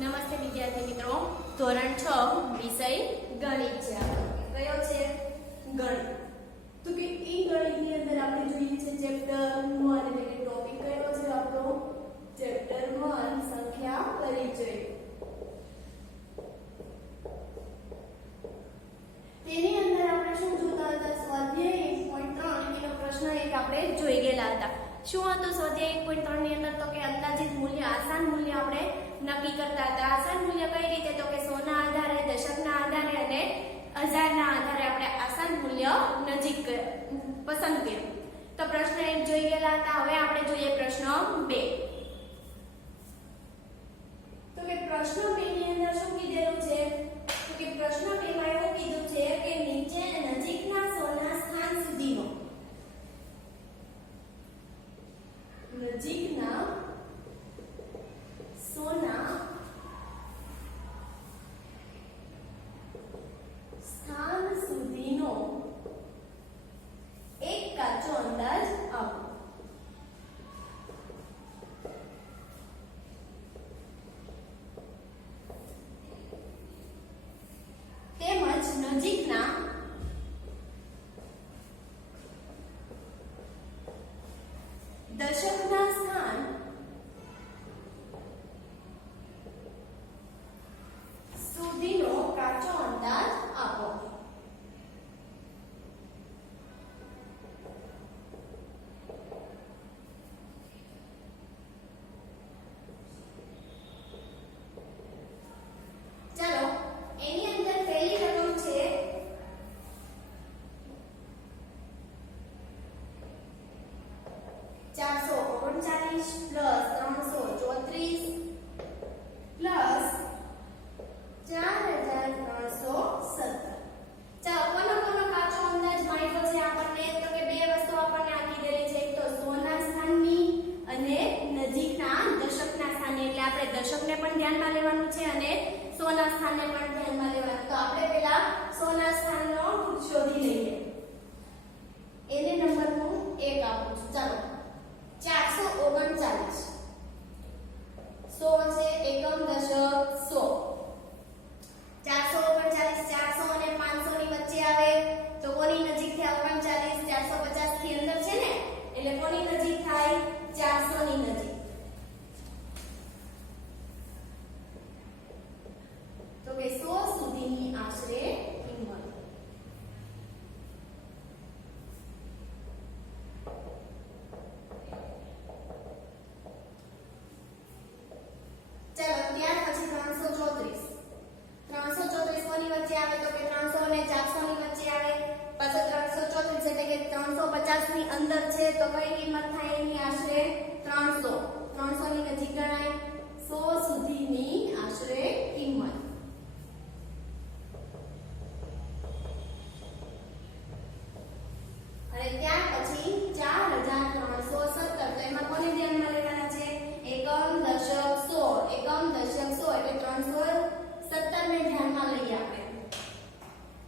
નમસ્તે વિદ્યાર્થી મિત્રો, ધોરણ 6 વિષય ગણિત છે. કયો છે? ગણિત. તો કે ઈ ગણિતની અંદર આપણે જોઈએ છે ચેપ્ટર 1 એટલે કે ટોપિક કયો છે આપણો? ચેપ્ટર 1 સંખ્યા પરિચય. તેની અંદર આપણે શું જોતા હતા? સ્વાધ્યાય 1.3 એનો પ્રશ્ન એક આપણે જોઈ ગયેલા હતા. શું હતું સ્વાધ્યાય 1.3 ની અંદર? તો કે અંદાજિત મૂલ્ય, આસાન મૂલ્ય આપણે નક્કી કરતા હતા. આસાન મૂલ્ય કઈ રીતે? તો કે 100 ના આધારે, દશકના આધારે અને 1000 ના આધારે આપણે આસાન મૂલ્ય નજીક પસંદ કર્યું. તો પ્રશ્ન 1 જોઈ ગયેલા હતા. હવે આપણે જોઈએ પ્રશ્ન 2. તો કે પ્રશ્ન 2 ની અંદર શું કીધેલું છે? તો કે પ્રશ્ન 2 માં એવું કીધું છે કે નીચે નજીકના 100 ના સ્થાન સુધીનો નજીકના 100 ના સ્થાન સુધીનો એક કાચો અંદાજ આપો. તેમજ નજીકના દશકના સ્થાન સુધીનો કાચો અંદાજ આપો. ચાલો એની અંદર પહેલી રકમ છે 439 પ્લસ 334 પ્લસ 4317. ચાલો કોનો કાચો અંદાજ માહિતો છે આપણને? તો કે બે વસ્તુ આપણને આપી દેલી છે. એક તો 100 ના સ્થાનની અને નજીકના દશકના સ્થાનની. એટલે આપણે દશકને પણ ધ્યાનમાં લેવાનું છે અને 100 ના સ્થાનને પણ ધ્યાનમાં લેવાનું. તો આપણે પહેલા 100 ના સ્થાનનો શોધી લઈએ. એને નંબર હું 1 આપું છું. ચાલો 439 100 છે એકમ દશક 100. 439 400 અને 500 ની વચ્ચે આવે તો કોની નજીક થાય? 39 450 થી અંદર છે ને, એટલે કોની નજીક થાય? 400 ની નજીક. તો કે 100 સુધીની આશરે કિંમત. ચાલો ત્યાર પછી 334 કોની વચ્ચે આવે? તો કે 300 અને 400 ની વચ્ચે આવે. પાછો 334 એટલે કે 350 ની અંદર છે તો કઈ કિંમત થાય એની? આશરે 300 ની નજીક ગણાય. 100 સુધીની આશરે કિંમત. અને ત્યાર પછી 4317. તો એમાં કોને ધ્યાનમાં લેવાના છે? એકમ દશક 100. એકમ દશક 100 એટલે 317 ને ધ્યાનમાં લઈએ આપણે.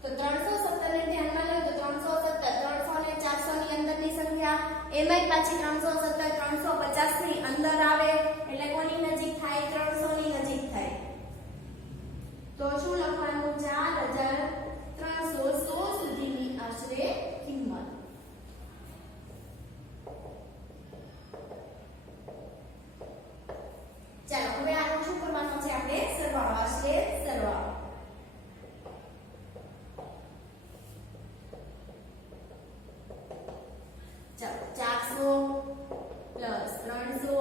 તો 317 ને ધ્યાનમાં લઈએ તો 317 300 અને 400 ની અંદરની સંખ્યા, એમાંય પાછી 317 350 ની અંદર આવે એટલે કોની નજીક થાય? 300 ની નજીક થાય. તો શું લખવાનું? 4300 100 સુધીની આશરે કિંમત. ચાલો હવે આનો શું કરવાનું છે? આપણે સરવાળો, આશરે સરવાળો. ચાલો 400 પ્લસ 300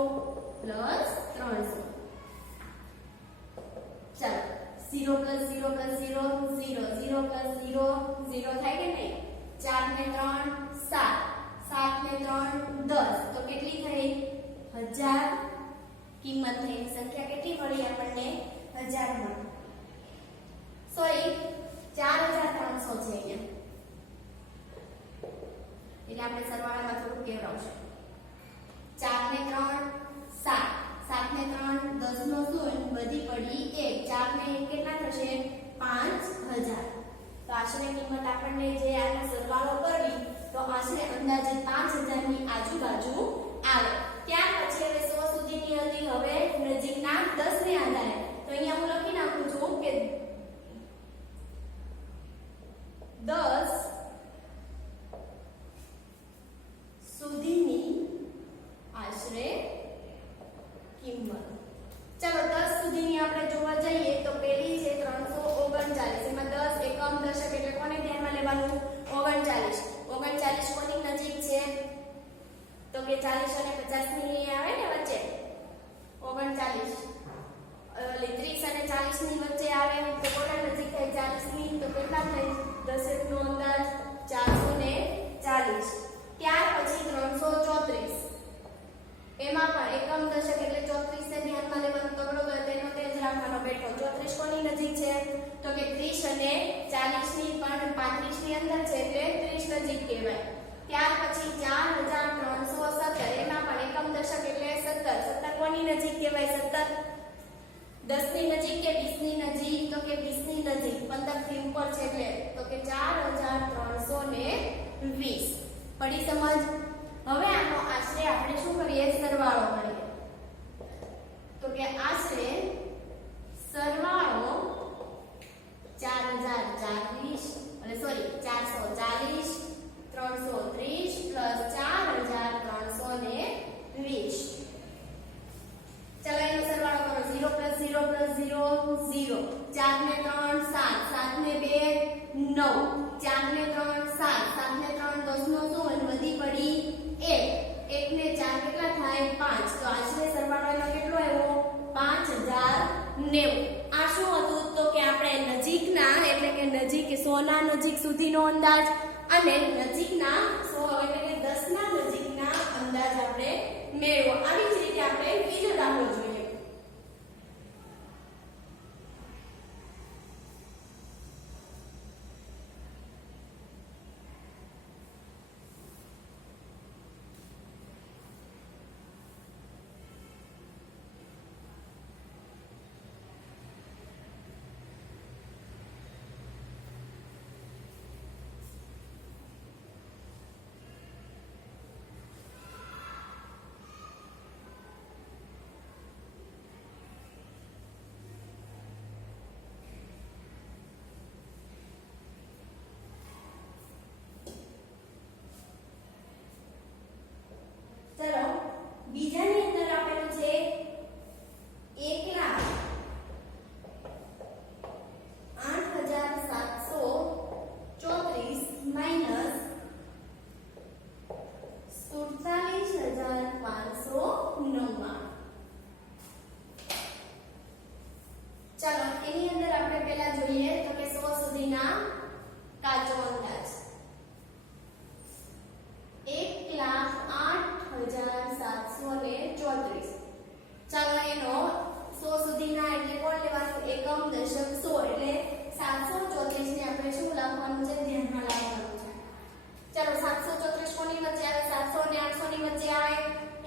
ચાલો 0 પ્લસ 0 પ્લસ 0 0 0 પ્લસ 0 0 થાય કે નહીં? 4 ને 3 7 7 ને 3 10. તો કેટલી થઈ? 1000 કિંમત થઈ. સંખ્યા કેટલી મળી આપણને? 1000 મળી. સોરી 4300 છે અહીંયા. એટલે આપણે સરવાળામાં થોડું કેવડાવશું. 4 ને 3 7 7 ને 3 10 નો શૂન્ય વધી પડી 1. 4 ને 1 કેટલા થશે? 5000. તો આશરે કિંમત આપણને જે આનો સરવાળો કરવી તો આશરે અંદાજે 5000 ની આજુબાજુ આવે. ત્યાર પછી હવે 100 સુધીની હતી. હવે નજીકના 10 ને આધારે તો આશરે કિંમત. ચાલો 10 સુધીની આપણે જોવા જઈએ તો પેલી છે 339. એમાં 10 એકમ દશક એટલે કોને ધ્યાનમાં લેવાનું? 39. 39 કોની નજીક છે? તો કે 40 અને 50 ની આવે ને વચ્ચે 39. 30 અને 40 ની વચ્ચે આવે તો કોના નજીક થાય? 40 ની. તો કેટલા થાય? દશકનો અંદાજ 440. ત્યાર પછી 334. એમાં પણ એકમ દશક એટલે 34 ને ધ્યાનમાં લેવાનું. તો બરોબર તેનો તે જ રાખવાનો બેઠો. 34 કોની નજીક છે? તો કે 30 અને 40 ની પણ 35 ની અંદર છે એટલે 30 નજીક કહેવાય. ત્યાર પછી 4317. એમાં પણ એકમ દશક એટલે 17. 17 કોની નજીક કહેવાય? 17 10 ની નજીક કે 20 ની નજીક? તો કે 20 ની નજીક. 15 થી ઉપર છે એટલે. તો કે 4320. પડી સમજ? હવે આનો આશરે આપણે શું કરીએ? સરવાળો કરીએ. તો કે આશરે સરવાળો 4040 અને સોરી 440 330 4320. ચાલો એનો સરવાળો કરો. 0 + 0 + 0 0. 4 ને 3 7. 7 ને 2 9. 4 ને 3 7. 7 ને 3 10 નો 16 વધી પડી 1. 1 ને 4 કેટલા થાય? 5. તો આશરે સરવાળો એનો કેટલો આવ્યો? 5090. આ શું હતું? તો કે આપણે નજીકના એટલે કે નજીક 100 ના નજીક સુધીનો અંદાજ અને નજીકના 100 એટલે કે 10 ના નજીકના અંદાજ આપણે મેળવો. આવી જ રીતે આપણે બીજો દાખલો જોઈએ. ચલો બીજાની અંદર આપેલું છે 1,08,734 માઈનસ 47,599. ચાલો એની અંદર આપણે પહેલા જોઈએ તો કે 100 સુધીના કાચો અંદાજ. 1,08,734. ચાલો એનો 100 સુધીના એટલે કોણ લેવાનું? એકમ દશક 100 એટલે 734 ને આપણે શું લખવાનું છે? ધ્યાનમાં રાખવાનું છે. ચાલો 734 કોની વચ્ચે આવે? 700 અને 800 ની વચ્ચે આવે.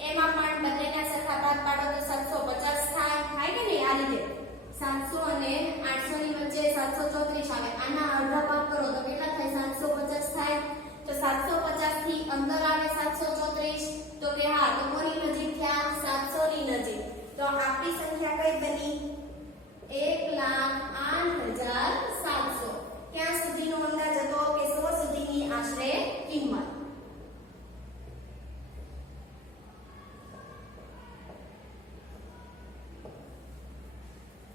એમાં પણ બંનેના સરખા ભાગ પાડો તો 750 થાય કે નહીં? આ રીતે 700 અને 800 ની વચ્ચે 734 આવે. આના અડધા ભાગ કરો તો કેટલા થાય? 750 થાય. તો 750 થી અંદર આવે 734. તો કે હા, તો કોની નજીક થયા? 700 ની નજીક. તો આપણી સંખ્યા કઈ બની? 1,08,700. ક્યાં સુધીનો અંદાજ હતો? કે 100 સુધીની આશરે કિંમત.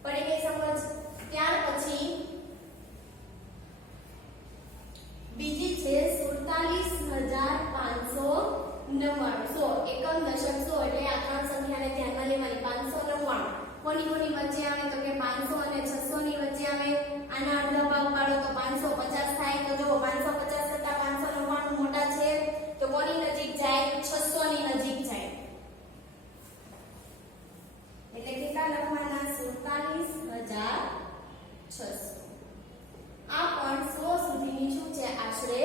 પડી ગઈ સમજ? ત્યાર પછી બીજી છે 47,599. 100 એકમ દશક 100 એટલે આ ત્રણ સંખ્યાને ધ્યાનમાં લેવાની. 599 કોની કોની વચ્ચે આવે? તો કે 500 અને 600 ની વચ્ચે આવે. આના અડધા ભાગ પાડો તો 550 થાય. તો જો 550 કરતા 599 મોટા છે તો કોની નજીક જાય? 600 ની નજીક જાય. એટલે કેટલા લખવાના? 47,600. આ પણ 100 સુધીની શું છે? આશરે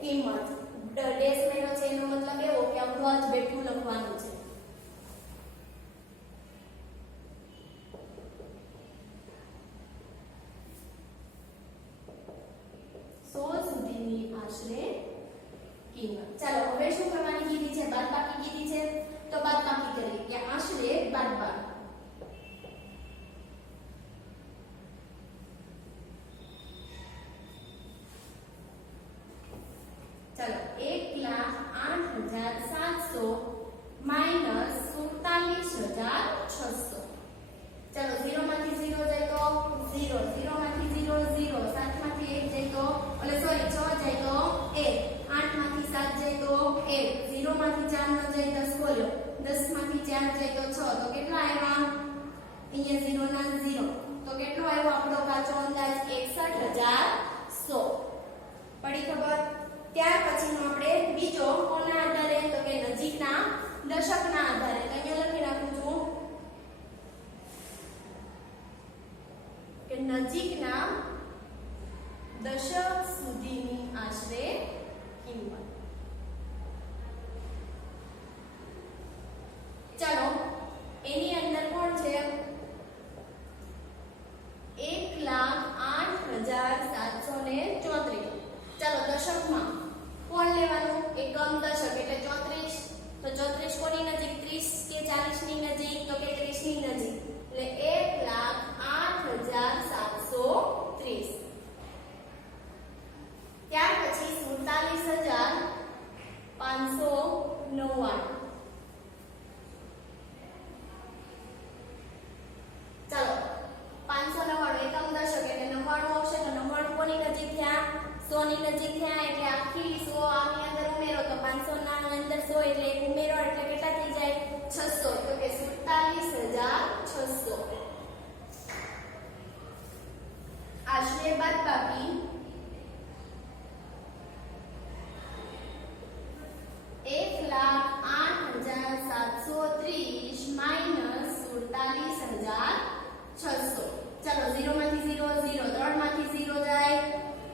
કિંમત. ડેશ મેનો છે એનો મતલબ એવો કે અવરોજ બેઠું લખવાનું છે. આશરે કિંમત. ચાલો હવે શું કરવાની કીધી છે? બાદબાકી કીધી છે તો બાદબાકી કરીએ કે આશરે બાદબાકી. ચાલો 1,08,700 માઈનસ 4 નો જાય 10 બોલ્યો 10 માંથી 4 જાય તો 6 તો કેટલા આવ્યા અહીંયા 0 ના 0 તો કેટલો આવ્યો આપણો કાચો અંદાજ 61100 પડી ખબર ત્યાર પછીનો આપણે બીજો કોના આધારે તો કે નજીકના દશકના આધારે તો અહીંયા લખી નાખું છું કે નજીકના દશક સુધીની આશરે કિંમત ચાલો એની અંદર કોણ છે 1,08,734 ચાલો દશકમાં કોણ લેવાનું એકમ દશક એટલે 34 તો 34 કોની નજીક 30 કે 40 ની નજીક તો કે 30 ની નજીક એટલે 1,08,730 ત્યાર પછી 47,599 ચાલો 599 એકમ દશક એટલે 99 આવશે તો 99 કોની નજીક થયા 100 ની નજીક થયા એટલે આખી 100 આની અંદર ઉમેરો તો 500 ના અંદર 100 એટલે એક ઉમેરો એટલે કેટલા થઈ જાય 600 તો કે 47,600 આશરે બાદબાકી 1,08,730 માઈનસ 47,600 ચાલો 0 માંથી 0 0 3 માંથી 0 જાય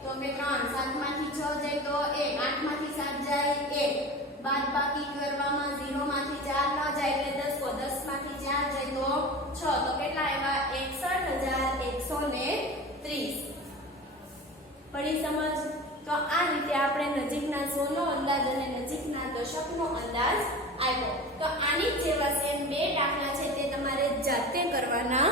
તો કે 3 7 માંથી 6 જાય તો 1 8 માંથી 7 જાય 1 બાદબાકી કરવામાં 0 માંથી 4 ન જાય એટલે 10 10 માંથી 4 જાય તો 6 તો કેટલા આવ્યા 61,130 પડી સમજ તો આ રીતે આપણે નજીકના 100 નો અંદાજ અને નજીકના દશકનો અંદાજ આવ્યો તો આની જેવા સેમ બે દાખલા છે તે તમારે જાતે કરવાના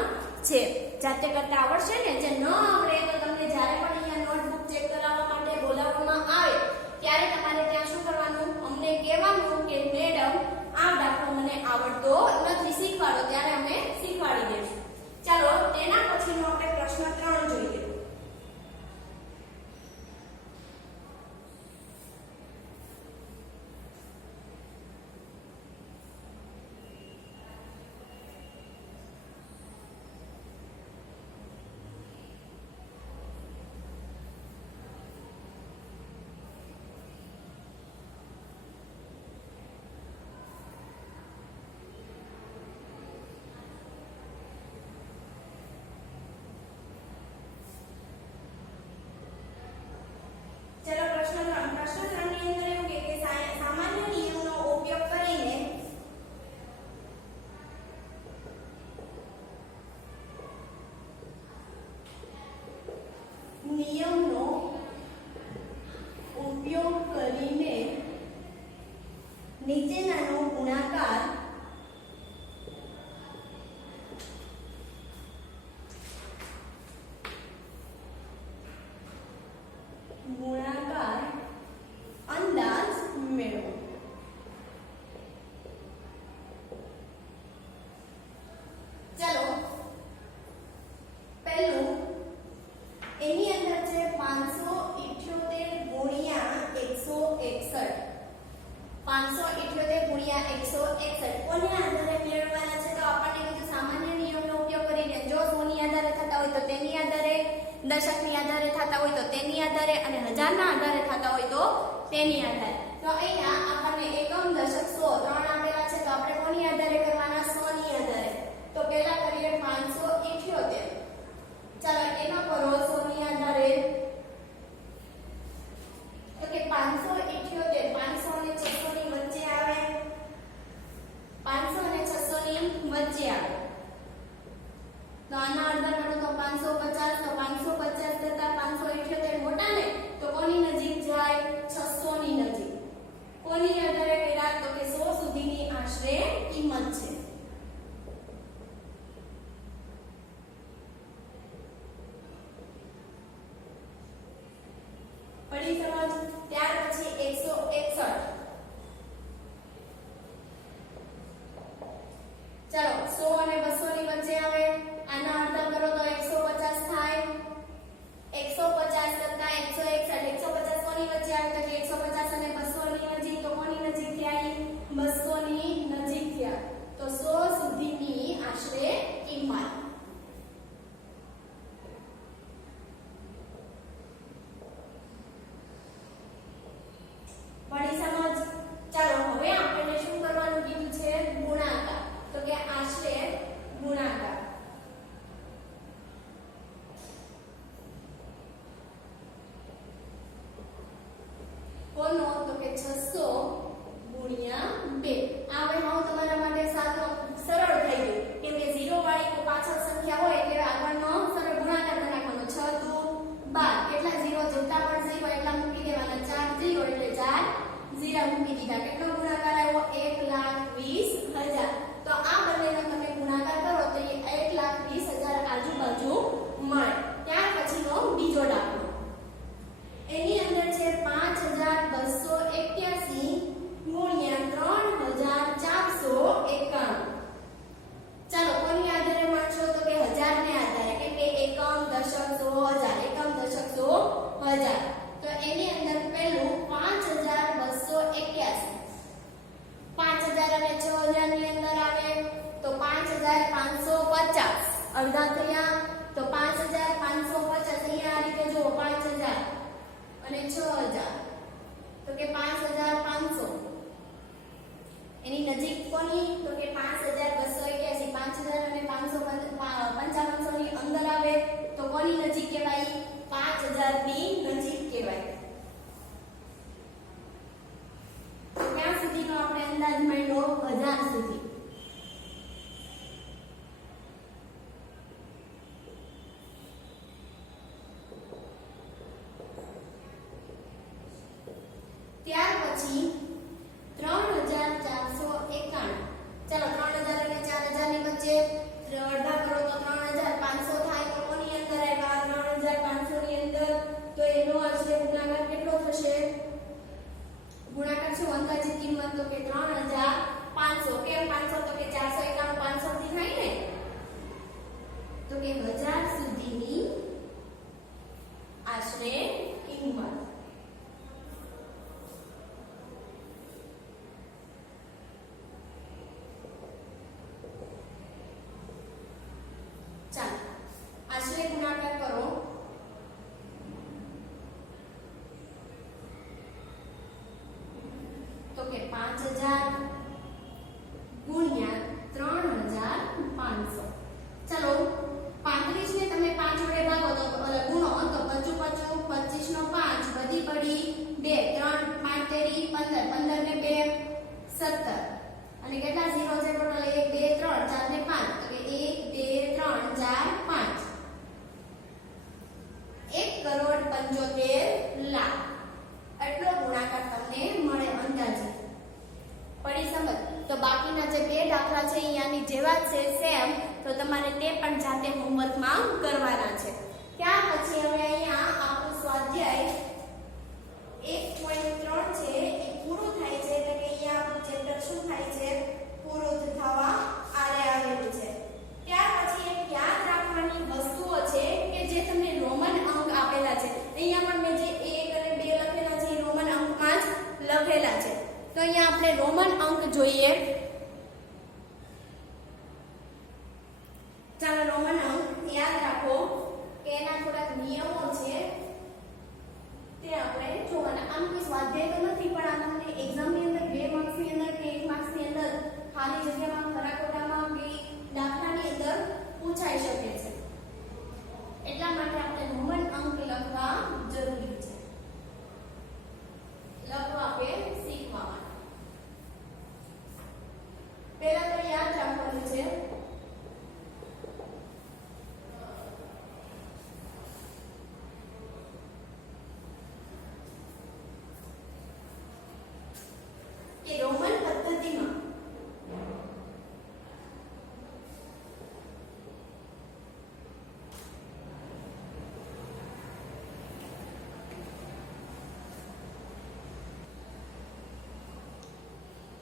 છે જાતે કરતા આવડશે ને જે ન આવડે તો તમને જ્યારે પણ અહીંયા નોટબુક ચેક કરાવવા માટે બોલાવવામાં આવે ત્યારે તમારે ત્યાં શું કરવાનું અમને કહેવાનું કે મેડમ આ દાખલો મને આવડતો નથી શીખવાડો ત્યારે અમે શીખવાડી દઈશું ચાલો તેના પછીનો આપણે પ્રશ્ન 3 જોઈએ चलो प्रश्न 3 ની અંદર એવું કે સામાન્ય નિયમનો ઉપયોગ કરીને નીચેનાનો ગુણાકાર અંદાજ મેળવો ચલો પહેલું એની અંદર છે 578 ગુણ્યા 161 578 ગુણ્યા 161 કોને આધારે મેળવવાના છે તો આપણને કીધું સામાન્ય નિયમનો ઉપયોગ કરીને જો 100 ની આધારે થતા હોય તો તેની આધારે દશકની આધારે થતા હોય તો તેની આધારે અને હજારના આધારે થતા હોય તો તેની આધારે તો અહીંયા આપણને એકમ દશક 100 ત્રણ આપેલા છે તો આપણે કોની આધારે કરવાના 100 ની આધારે તો પહેલા કરીએ 578 ચાલો એનો કરો 100 ની આધારે તો કે 578 500 અને 600 ની વચ્ચે આવે 500 અને 600 ની વચ્ચે આવે તો આના અડધા કરો તો 550 તો 550 કરતા 578 મોટા ને તો કોની નજીક જાય 600 ની નજીક કોની આધારે કર્યા તો કે 100 સુધીની આશરે કિંમત છે પડી સમજ ત્યાર પછી 161 ચાલો 100 અને 200 ની વચ્ચે આવે આના અડધા કરો તો 150 થાય 150 કરતા 161 150 કોની વચ્ચે આવે તો કે 150 અને 200 ની નજીક તો કોની નજીક થાય 200 ની નજીક થયા તો 100 સુધીની આશરે કિંમત પડી સમજ ચાલો હવે આપણે શું કરવાનું કીધું છે ગુણાકાર તો કે આશરે ગુણાકાર કોનો તો કે 600 ગુણ્યા 2 આ હવે હું તમારા માટે સાદો સરળ થઈ ગયું કેમ કે 0 વાળી કોઈ પાછળ સંખ્યા હોય એટલે આગળનો સરળ ગુણાકાર કરી નાખવાનો 6 દુ 12 કેટલા 0 જેટલા પણ 0 એટલા મૂકી દેવાના 4 0 એટલે 4 0 મૂકી દીધા કેટલો ગુણાકાર આવ્યો 1,20,000 તો આ બંનેનો તમે ગુણાકાર કરો તો એ 1,20,000 આજુબાજુ મળે ત્યાર પછીનો બીજો દાખલો એની અંદર છે 5,281 ગુણ્યા 3,491 ચાલો કોની આધારે મળશો તો કે 1000 ને આધારે કેમ કે એકમ દશક સો હજાર એકમ દશક સો હજાર તો એની અંદર પહેલું 5,281 5,000 અને 6,000 ની અંદર આવે તો 5,550 અડધા થયા તો 5,550 અહીંયા આ રીતે જો 5,000 અને 6,000 તો કે 5,500 એની નજીક કોની તો કે 5,281 5,000 અને 555 ની અંદર આવે તો કોની નજીક કહેવાય 5,000 ની નજીક કહેવાય તો ક્યાં સુધીનો આપણે અંદાજ મળ્યો 1000 સુધી ત્યાર પછી 3,491 ચાલો 3,000 અને 4,000 ની વચ્ચે અડધા કરો તો 3,500 થાય તો કોની અંદર આવ્યા 3,500 ની અંદર તો એનો આશરે ગુણાકાર કેટલો થશે ગુણાકાર શું અંદાજિત કિંમત તો કે 3,500 કેમ 500 તો કે 491 500 થી થાય ને તો કે 1000 સુધીની આશરે કિંમત આશરે ગુણાકાર કરો તો કે 5,000 ગુણ્યા 3,500 ચાલો 35 ને તમે 5 વડે ભાગો તો ગુણો તો 55 25 નો 5 વધી પડી 2 3 5 તેરી 15 15 ને 2 17 અને કેટલા 0 છે ટોટલ 1 2 3 4 ને 5 તો કે 1 2 3 4 5 1,75,00,000 એટલો ગુણાકાર તમને મળે અંદાજે પડી સમજ તો બાકીના જે બે દાખલા છે અહીંયાની જેવા છે સેમ તો તમારે તે પણ જાતે હોમવર્કમાં કરવાના છે ત્યાર પછી હવે અહીંયા આપણું સ્વાધ્યાય 1.3 છે એ પૂરું થાય છે એટલે કે અહીંયા આપણું ચેપ્ટર શું થાય છે પૂરું થવા આવેલું છે ત્યાર પછી એક યાદ રાખવાની વસ્તુઓ છે કે જે તમને રોમન અંક આપેલા છે અહીંયા પણ મેં જે 1 અને 2 લખેલા છે એ રોમન અંકમાં જ લખેલા છે તો અહીંયા આપણે રોમન અંક જોઈએ ચાલો રોમન અંક યાદ રાખો કે એના થોડાક નિયમો છે તે આપણે જોવાના આમ કોઈ સ્વાધ્યાય તો નથી પણ આ તમને એક્ઝામની અંદર 2 માર્ક્સની અંદર કે 1 માર્ક્સની અંદર ખાલી જગ્યામાં ખરા ખોટામાં કે દાખલાની અંદર પૂછાઈ શકે છે એટલા માટે આપણે રોમન અંક લખવા જરૂરી છે લખવા આપણે શીખવા માટે પહેલા તો યાદ રાખવાનું છે કે રોમન પદ્ધતિમાં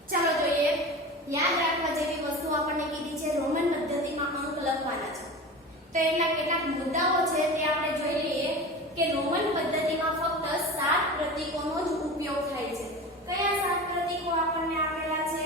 ચાલો જોઈએ યાદ રાખવા જેવી વસ્તુ આપણને કીધી છે રોમન પદ્ધતિમાં અંક લખવાના છે તો એના કેટલાક મુદ્દાઓ છે તે આપણે જોઈ લઈએ કે રોમન પદ્ધતિમાં ફક્ત 7 પ્રતીકોનો જ ઉપયોગ થાય છે કયા 7 પ્રતીકો આપણને આપેલા છે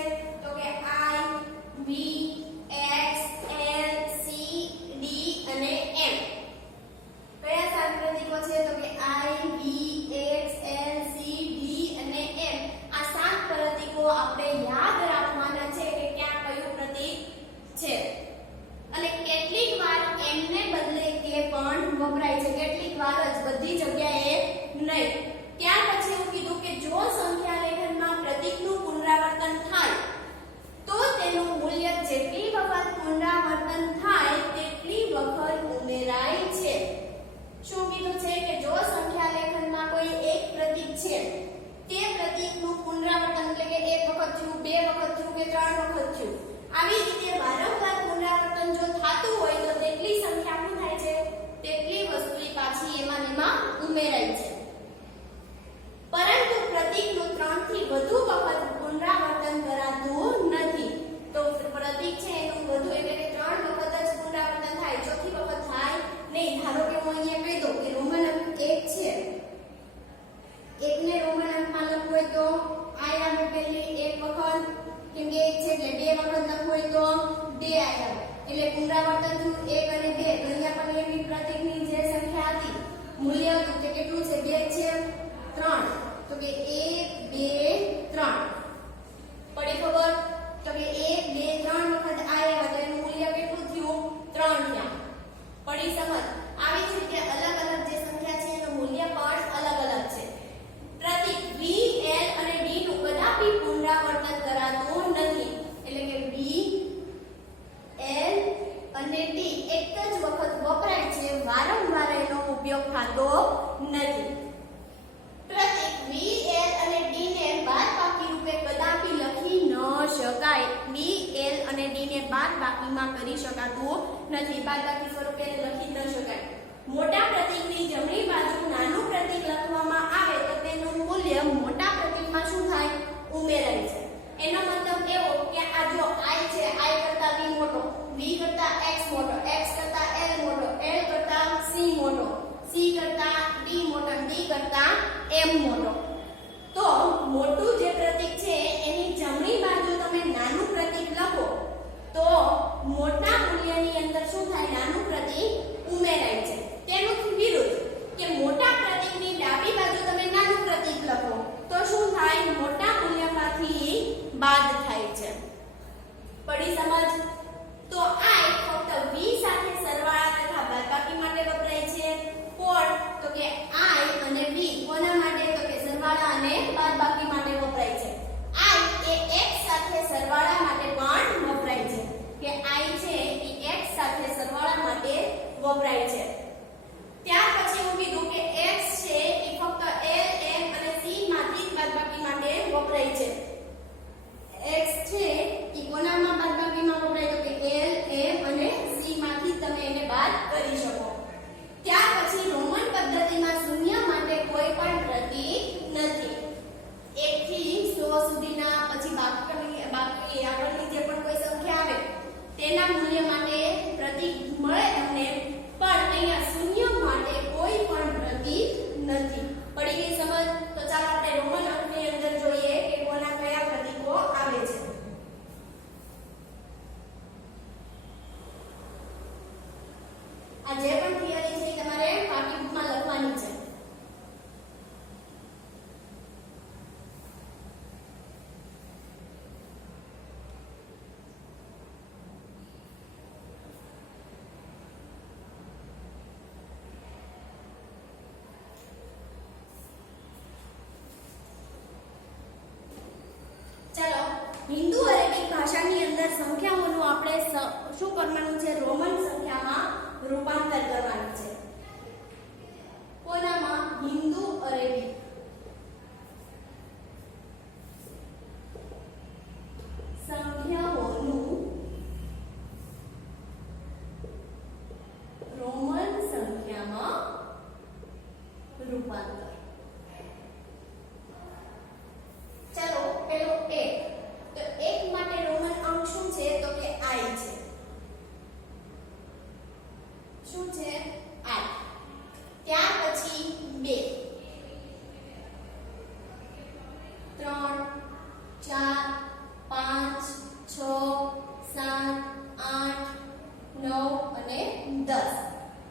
નહીં. ત્યાર પછી એવું કીધું કે જો સંખ્યા લેખનમાં પ્રતીકનું પુનરાવર્તન થાય તો તેનું મૂલ્ય જેટલી વખત પુનરાવર્તન થાય તેટલી વખત ઉમેરાય છે. શું કીધું છે કે જો સંખ્યા લેખનમાં કોઈ એક પ્રતીક છે તે પ્રતીકનું પુનરાવર્તન એટલે કે એક વખત થયું, બે વખત થયું કે ત્રણ વખત થયું, આવી રીતે વારંવાર પુનરાવર્તન જો થાતું હોય તો તેટલી સંખ્યા શું થાય છે, તેટલી વસ્તુ પાછી એમાં ઉમેરાય છે. પરંતુ પ્રતીકનું 3 થી વધુ વખત પુનરાવર્તન કરાતું નથી. તો પ્રતીક છે એનું વધુ એટલે કે 3 વખત જ પુનરાવર્તન થાય, ચોથી વખત થાય નહીં. ધારો કે હું અહીંયા કહી દઉં કે રોમન અંક 1 છે, 1 ને રોમન અંકમાં લખવું હોય તો I આવે પહેલી એક વખત, કેમ કે 1 છે એટલે 2 વખત લખવું હોય તો 2 આવે, એટલે પુનરાવર્તન થયું 1 અને 2. અહીંયા પણ એની પ્રતીકની જે સંખ્યા હતી મૂલ્ય હતું તે કેટલું છે, 2 છે 3, તો કે 1 2 3 પડી ખબર. તો કે 1 2 3 વખત આવ્યા તો એનું મૂલ્ય કેટલું થયું, 3 થયા. પડી સમજ. આવી જ રીતે અલગ અલગ જે સંખ્યા છે એનું મૂલ્ય પણ અલગ અલગ છે. પ્રતીક v l અને d નું કદાપી પુનરાવર્તન કરાતું નથી, એટલે કે v l અને d એક જ વખત વપરાય છે, વારંવાર એનો ઉપયોગ થતો નથી. પ્રતીક v l અને d ને બાદબાકી રૂપે કદાપી લખી ન શકાય. v l અને d ને બાદબાકીમાં કરી શકાતું નથી, બાદબાકી સ્વરૂપે લખી ન શકાય. મોટા પ્રતીકની જમણી બાજુ નાનું પ્રતીક લખવામાં આવે તો તેનું મૂલ્ય મોટા પ્રતીકમાં શું થાય, ઉમેરાય છે. એનો મતલબ એવો કે આ જો I છે, I કરતા v મોટો, v કરતા x મોટો, x કરતા l મોટો, l કરતા c મોટો, c કરતા d મોટો, d કરતા m મોટો. તો મોટું જે પ્રતીક છે એની જમણી બાજુ તમે નાનું પ્રતીક લખો તો મોટા મૂલ્યની અંદર શું થાય, નાનું પ્રતીક ઉમેરાય છે. તેનું વિરુદ્ધ કે મોટા પ્રતીકની ડાબી બાજુ તમે નાનું પ્રતીક લખો તો શું થાય, મોટા મૂલ્યમાંથી બાદ થાય છે. પડી સમજ. તો I ફક્ત v સાથે સરવાળા તથા બાદબાકી માટે વપરાય છે. કોણ, તો કે I અને v કોના માટે, તો કે સરવાળા અને બાદબાકી માટે વપરાય છે. I એ x સાથે સરવાળા માટે પણ વપરાય છે, કે I છે એ x સાથે સરવાળા માટે વપરાય છે. ત્યાર પછી હું કીધું કે x છે એ ફક્ત l m અને c માંથી બાદબાકી માટે વપરાય છે. x છે એ કોનામાં બાદબાકીમાં વપરાય, તો કે l m અને c માંથી તમે એને બાદ કરી શકો. ત્યાર પછી રોમન પદ્ધતિમાં શૂન્ય માટે કોઈ પણ પ્રતીક નથી. 1 થી 100 સુધીના પછી બાકી આગળની જે પણ કોઈ સંખ્યા આવે તેના મૂલ્ય માટે પ્રતીક મળે તમને, પણ અહીંયા શૂન્ય માટે કોઈ પણ પ્રતીક નથી. પડી ગઈ સમજ. તો ચાલો આપણે રોમન અંકની અંદર જોઈએ કે કોના કયા પ્રતીકો આવે છે. આ જે પણ થિયરી છે તમારે પાકી બુકમાં લખવાની છે. ચાલો, હિન્દુ અરેબિક ભાષાની અંદર સંખ્યાઓનું આપણે શું કરવાનું છે, રોમન સંખ્યામાં રૂપાંતર કરવાનું છે. કોનામાં, હિન્દુ અરેબિક. સંખ્યાઓનું રોમન સંખ્યામાં રૂપાંતર. ચાલો, પેલો 1. તો 1 માટે રોમન અંક શું છે, તો કે I છે. શું છે, I. ત્યાર પછી 2 3 4 5 6 7 8 9 અને 10.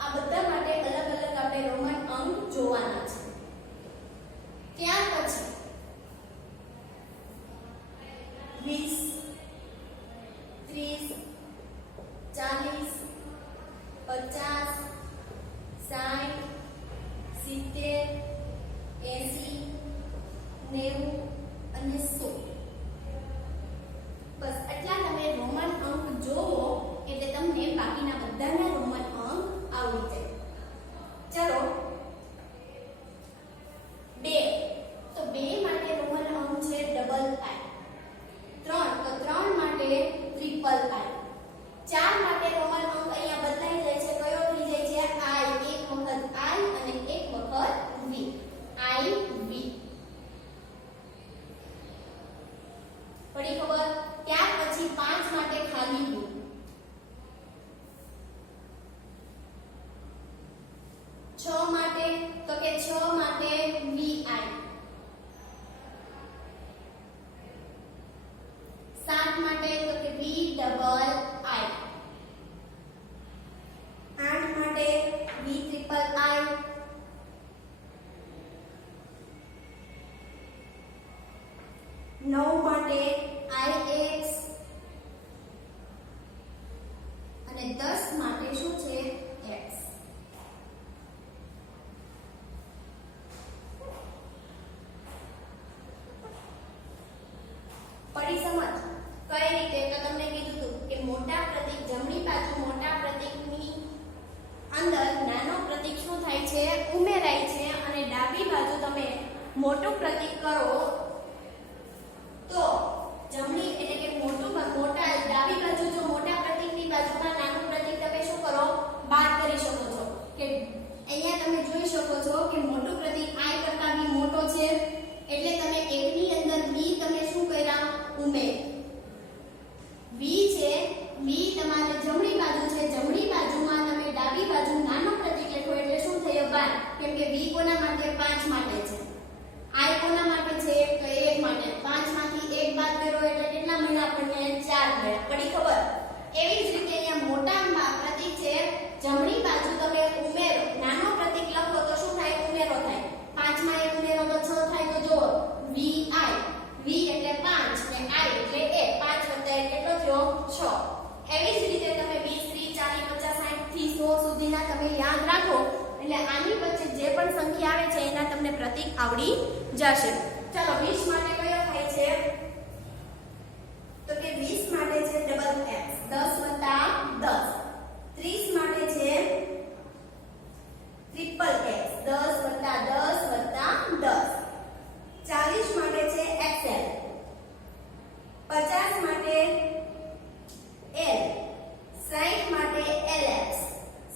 આ બધા માટે અલગ અલગ આપણે રોમન અંક જોવાના છે. ત્યાર પછી 20 30 40 50 60 70 4 માટે રોમન અંક અહીંયા બદલાઈ જાય છે. કયો થઈ જાય છે? I. એક વખત I અને એક વખત V. IV. પડી ખબર? ત્યાર પછી 5 માટે ખાલી V. 6 માટે તો કે 6 માટે VI. 7 માટે તો કે VII. 8 માટે VIII. 9 માટે IX અને 10 માટે શું છે? X. પડી સમજ? કઈ રીતે? તો તમને કીધું હતું કે મોટા પ્રતીક જમણી બાજુ મોટા પ્રતીકની અંદર નાનો પ્રતીક શું થાય છે? ઉમેરાય છે અને ડાબી બાજુ તમે મોટું પ્રતીક કરો તો જમણી એટલે કે મોટા ડાબી બાજુ જો મોટા પ્રતીકની બાજુમાં નાનું પ્રતીક તમે શું કરો? બાદ કરી શકો છો. કે અહીંયા તમે જોઈ શકો છો કે મોટું પ્રતીક I કરતા બી મોટો છે એટલે તમે એકની અંદર B તમે શું કર્યા? ઉમેર. V છે, V તમારે જમણી બાજુ છે, જમણી બાજુમાં તમે ડાબી બાજુ નાનો પ્રતીક લખો એટલે શું થયો? 12. કેમ કે V કોના માટે? 5 માટે છે. I કોના માટે છે? તો 1 માટે. 5 માંથી 1 બાદ કરો એટલે કેટલા મળ્યા આપણને? 4 મળ્યા. પડી ખબર? એવી જ રીતે અહીંયા મોટા પ્રતીક છે, જમણી બાજુ તમે ઉમેરો, નાનો પ્રતીક લખો તો શું થાય? ઉમેરો થાય. 5 માં 1 ઉમેરો તો 6 થાય. તો જો VI. V એટલે 5 ને I એટલે 1. 5 વત્તા 1 કેટલો થયો? 6. એવી જ રીતે તમે 20, 30, 40, 50, 60 થી 100 સુધીના તમે યાદ રાખો એટલે આની વચ્ચે જે પણ સંખ્યા આવે છે એના તમને પ્રતીક આવડી જશે. ચાલો 20 માટે કયો થાય છે? તો કે 20 માટે છે ડબલ x. 10 વત્તા 10. 30 માટે છે ટ્રિપલ x. 10 વત્તા 10 વત્તા 10. 40 માટે છે XL. 50 માટે L. 60 માટે LX.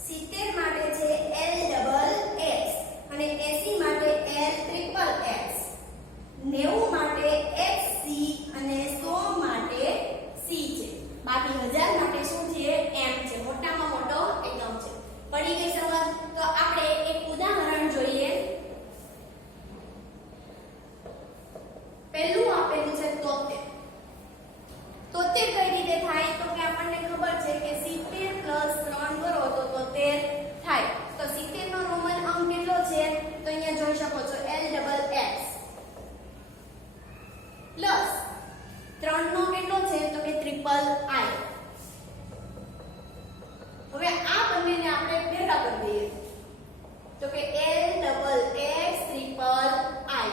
70 માટે છે LXX અને 80 માટે LXXX. 90 માટે XC અને 100 માટે C છે. બાકી 1000 માટે શું છે? M છે. મોટામાં મોટો એકમ છે. પડી ગઈ સમજ? તો આપણે એક ઉદાહરણ જોઈએ. પહેલું આપેલું છે 73. 73 કઈ રીતે થાય? તો કે આપણને ખબર છે કે 70 + 3 કરો તો 73 થાય. તો 70 નો રોમન અંક કેટલો છે? તો અહીંયા જોઈ શકો છો LXX. પ્લસ 3 નો કેટલો છે? તો કે ટ્રિપલ I. હવે આ બંનેને આપણે ભેગા કરી દઈએ તો કે LXX ટ્રિપલ I.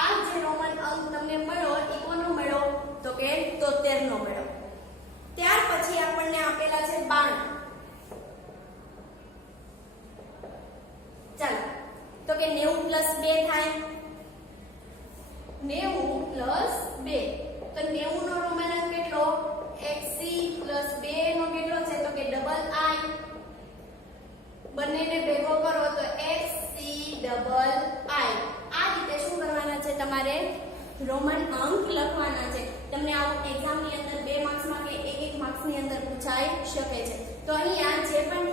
આ જે રોમન અંક તમને મળ્યો એ કોનો મળ્યો? તો કે 73 નો મળ્યો. ત્યાર પછી આપણને આપેલા છે 92. ચાલો તો કે 90 + 2 થાય. 90 + 2 તો 90 નો રોમન અંક કેટલો? XC + 2 નો કેટલો છે? તો કે ડબલ I. બંનેને ભેગો કરો તો XC ડબલ I. આ રીતે શું કરવાના છે? તમારે રોમન અંક લખવાના છે. તમને આવું એક્ઝામની અંદર 2 માર્ક્સમાં કે 1 માર્ક્સની અંદર પૂછાઈ શકે છે. તો અહીંયા જે પણ